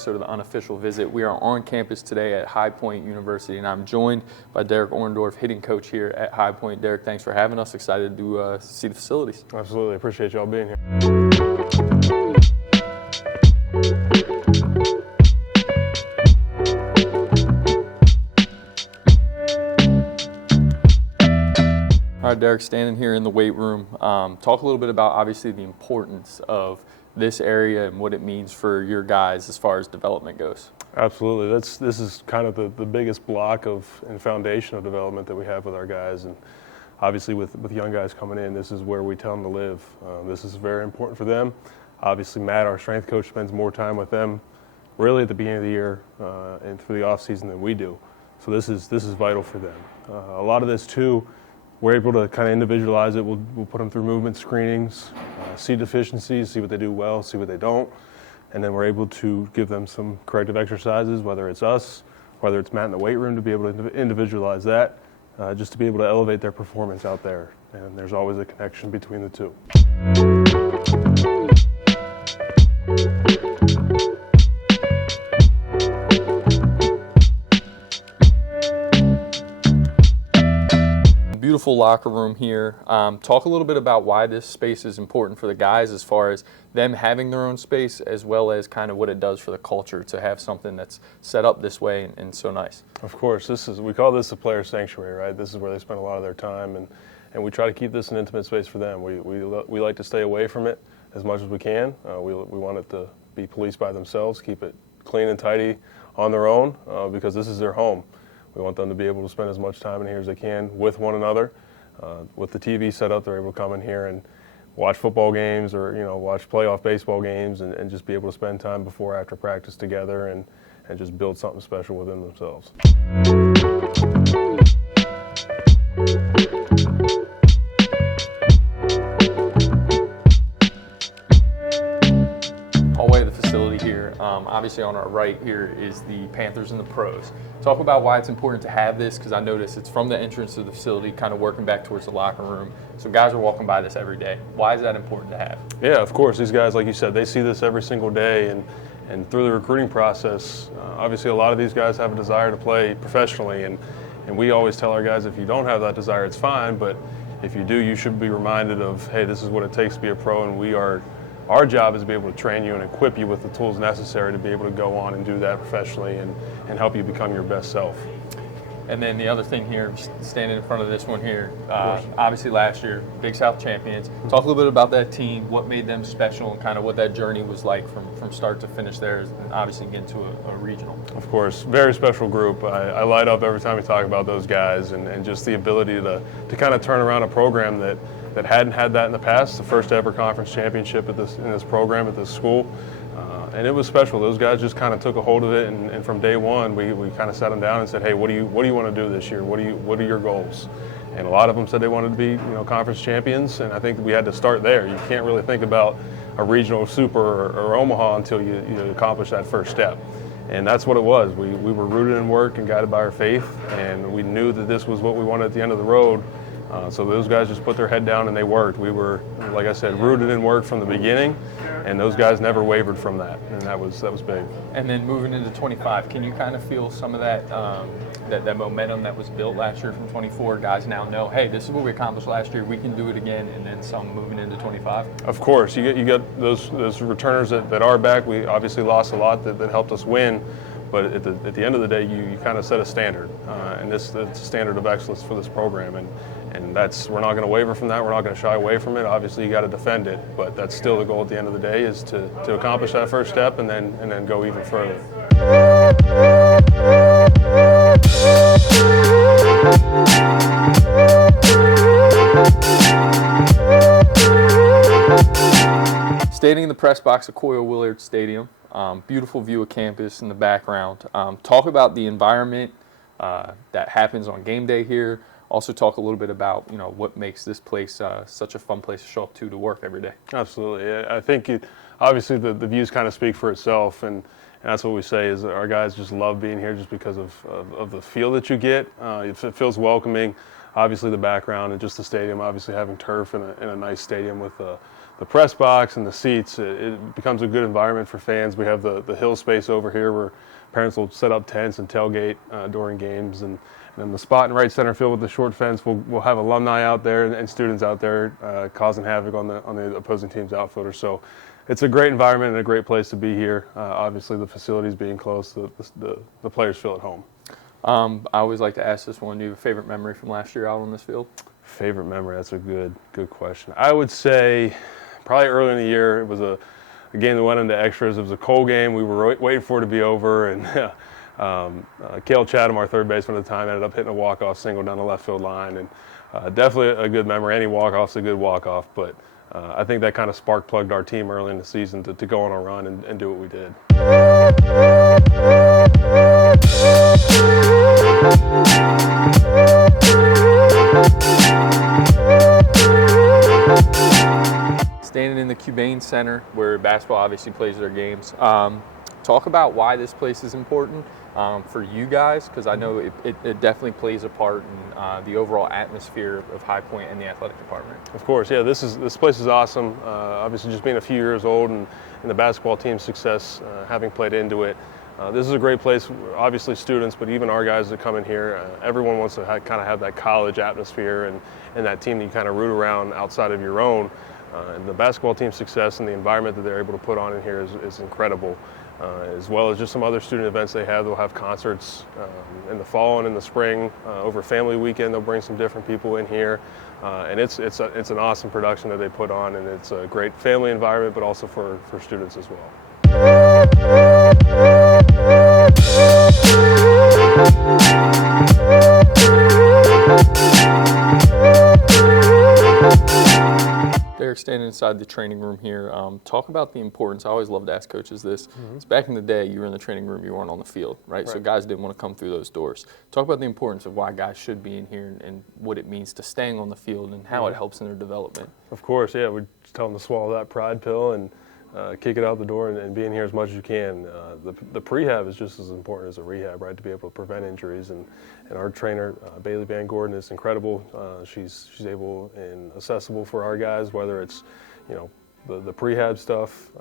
episode of the Unofficial Visit. We are on campus today at High Point University, and I'm joined by Derek Orndorff, hitting coach here at High Point. Derek, thanks for having us. Excited to see the facilities. Absolutely. Appreciate y'all being here. All right, Derek, standing here in the weight room, talk a little bit about obviously the importance of this area and what it means for your guys as far as development goes. Absolutely. This is kind of the biggest block and foundation of development that we have with our guys. And obviously with young guys coming in, this is where we tell them to live. This is very important for them. Obviously, Matt, our strength coach, spends more time with them really at the beginning of the year and through the off season than we do. So this is vital for them. A lot of this too, we're able to kind of individualize it. We'll put them through movement screenings, see deficiencies, see what they do well, see what they don't, and then we're able to give them some corrective exercises, whether it's us, whether it's Matt in the weight room, to be able to individualize that, just to be able to elevate their performance out there. And there's always a connection between the two. Beautiful locker room here. Talk a little bit about why this space is important for the guys as far as them having their own space, as well as kind of what it does for the culture to have something that's set up this way and so nice. Of course, we call this a player sanctuary, right? This is where they spend a lot of their time, and we try to keep this an intimate space for them. We like to stay away from it as much as we can. We want it to be policed by themselves, keep it clean and tidy on their own, because this is their home. We want them to be able to spend as much time in here as they can with one another. With the TV set up, they're able to come in here and watch football games or watch playoff baseball games and just be able to spend time before after practice together and just build something special within themselves. Hallway of the facility here. Obviously on our right here is the Panthers and the pros. Talk about why it's important to have this, because I notice it's from the entrance to the facility, kind of working back towards the locker room. So guys are walking by this every day. Why is that important to have? Yeah, of course. These guys, like you said, they see this every single day, and through the recruiting process, obviously a lot of these guys have a desire to play professionally, and we always tell our guys, if you don't have that desire, it's fine, but if you do, you should be reminded of, hey, this is what it takes to be a pro, and our job is to be able to train you and equip you with the tools necessary to be able to go on and do that professionally and help you become your best self. And then the other thing here, standing in front of this one here, obviously last year, Big South champions. Talk a little bit about that team, what made them special, and kind of what that journey was like from start to finish there, and obviously get into a regional. Of course, very special group. I light up every time we talk about those guys, and just the ability to kind of turn around a program that hadn't had that in the past, the first ever conference championship in this program at this school. And it was special. Those guys just kind of took a hold of it, and from day one, we kind of sat them down and said, hey, what do you want to do this year? What are your goals? And a lot of them said they wanted to be conference champions, and I think we had to start there. You can't really think about a regional super or Omaha until you accomplish that first step. And that's what it was. We were rooted in work and guided by our faith, and we knew that this was what we wanted at the end of the road. So those guys just put their head down and they worked. We were, like I said, rooted in work from the beginning, and those guys never wavered from that, and that was big. And then moving into 25, can you kind of feel some of that that momentum that was built last year from 24? Guys now know, hey, this is what we accomplished last year. We can do it again, and then some moving into 25. Of course, you get those returners that are back. We obviously lost a lot that helped us win. But at the end of the day, you kind of set a standard, and it's a standard of excellence for this program, and we're not going to waver from that. We're not going to shy away from it. Obviously, you got to defend it, but that's still the goal at the end of the day, is to accomplish that first step and then go even further. Standing in the press box at Willard Stadium. Beautiful view of campus in the background. Talk about the environment that happens on game day here. Also talk a little bit about what makes this place such a fun place to show up to work every day. Absolutely. I think obviously the views kind of speak for itself, and that's what we say is that our guys just love being here just because of the feel that you get. It feels welcoming. Obviously the background and just the stadium, obviously having turf in a nice stadium with the the press box and the seats, it becomes a good environment for fans. We have the hill space over here where parents will set up tents and tailgate during games, and then the spot in right center field with the short fence, we'll have alumni out there and students out there causing havoc on the opposing team's outfielders. So it's a great environment and a great place to be here. Obviously, the facilities being close, the players feel at home. I always like to ask this one. Do you have a favorite memory from last year out on this field? Favorite memory? That's a good question. I would say probably early in the year, it was a game that went into extras. It was a cold game. We were waiting for it to be over, and Cale Chatham, our third baseman at the time, ended up hitting a walk-off single down the left field line, and definitely a good memory. Any walk-off's a good walk-off, but I think that kind of spark-plugged our team early in the season to go on a run and do what we did. Standing in the Qubein Center, where basketball obviously plays their games, talk about why this place is important for you guys, because I know it definitely plays a part in the overall atmosphere of High Point and the athletic department. Of course, yeah. This place is awesome. Obviously, just being a few years old and the basketball team's success, having played into it. This is a great place. Obviously, students, but even our guys that come in here, everyone wants to kind of have that college atmosphere and that team that you kind of root around outside of your own. And the basketball team's success and the environment that they're able to put on in here is incredible, as well as just some other student events they have. They'll have concerts in the fall and in the spring. Over family weekend, they'll bring some different people in here, and it's an awesome production that they put on, and it's a great family environment, but also for students as well. Derek, standing inside the training room here, talk about the importance. I always love to ask coaches this. It's back in the day, you were in the training room, you weren't on the field, right? So guys didn't want to come through those doors. Talk about the importance of why guys should be in here and what it means to staying on the field and how it helps in their development. Of course, yeah. We tell them to swallow that pride pill and kick it out the door and be in here as much as you can. The prehab is just as important as the rehab, right? To be able to prevent injuries, and our trainer Bailey Van Gordon is incredible. She's able and accessible for our guys, whether it's the prehab stuff,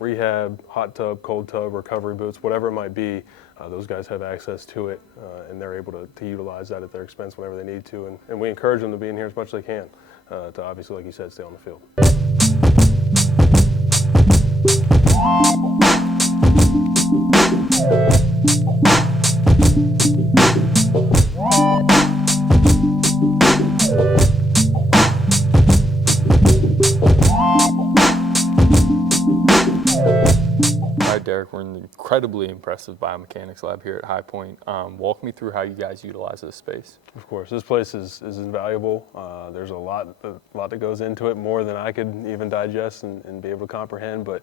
rehab, hot tub, cold tub, recovery boots, whatever it might be. Those guys have access to it, and they're able to utilize that at their expense whenever they need to. And we encourage them to be in here as much as they can to obviously, like you said, stay on the field. All right, Derek, we're in the incredibly impressive biomechanics lab here at High Point. Walk me through how you guys utilize this space. Of course, this place is invaluable. There's a lot that goes into it, more than I could even digest and be able to comprehend. But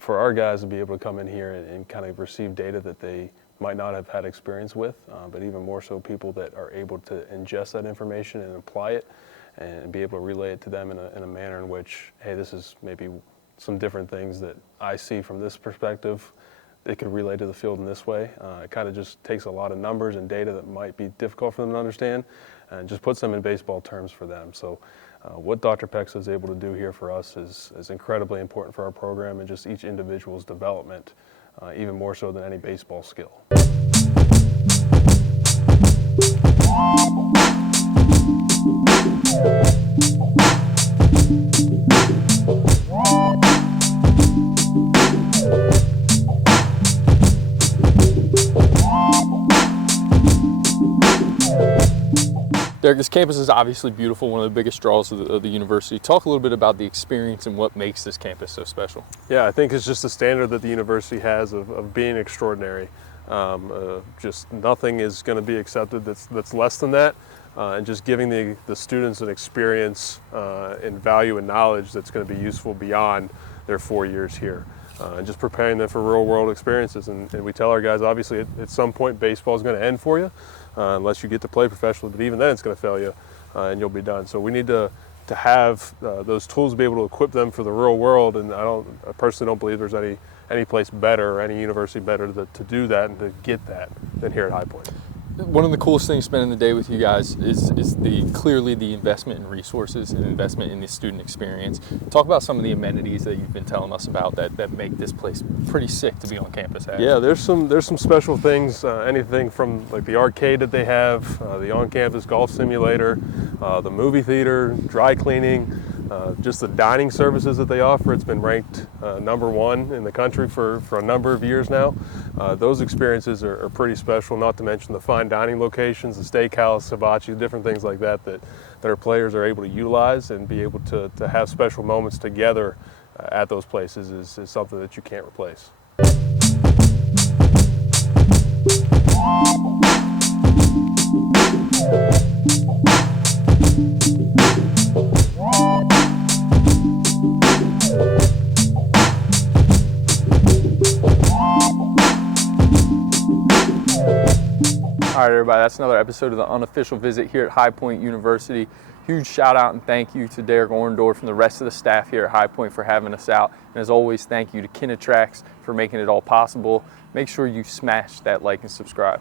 for our guys to be able to come in here and kind of receive data that they might not have had experience with, but even more so people that are able to ingest that information and apply it and be able to relay it to them in a manner in which, hey, this is maybe some different things that I see from this perspective. They could relay to the field in this way. It kind of just takes a lot of numbers and data that might be difficult for them to understand and just puts them in baseball terms for them. So what Dr. Pexa is able to do here for us is incredibly important for our program and just each individual's development, even more so than any baseball skill. Derek, this campus is obviously beautiful, one of the biggest draws of the university. Talk a little bit about the experience and what makes this campus so special. Yeah, I think it's just the standard that the university has of being extraordinary. Just nothing is going to be accepted that's less than that, and just giving the students an experience and value and knowledge that's going to be useful beyond their 4 years here. And just preparing them for real world experiences. And we tell our guys, obviously, at some point, baseball is going to end for you, unless you get to play professionally, but even then it's going to fail you, and you'll be done. So we need to have those tools to be able to equip them for the real world, and I personally don't believe there's any place better or any university better to do that and to get that than here at High Point. one of the coolest things spending the day with you guys is clearly the investment in resources and investment in the student experience. Talk about some of the amenities that you've been telling us about that make this place pretty sick to be on campus at. Yeah, there's some special things. Anything from like the arcade that they have, the on-campus golf simulator, the movie theater, dry cleaning, just the dining services that they offer. It's been ranked #1 in the country for a number of years now. Those experiences are pretty special, not to mention the fine dining locations, the steakhouse, hibachi, different things like that our players are able to utilize and be able to have special moments together at those places is something that you can't replace. All right, everybody, that's another episode of the Unofficial Visit here at High Point University. Huge shout out and thank you to Derek Orndorff and the rest of the staff here at High Point for having us out. And as always, thank you to Kinetrax for making it all possible. Make sure you smash that like and subscribe.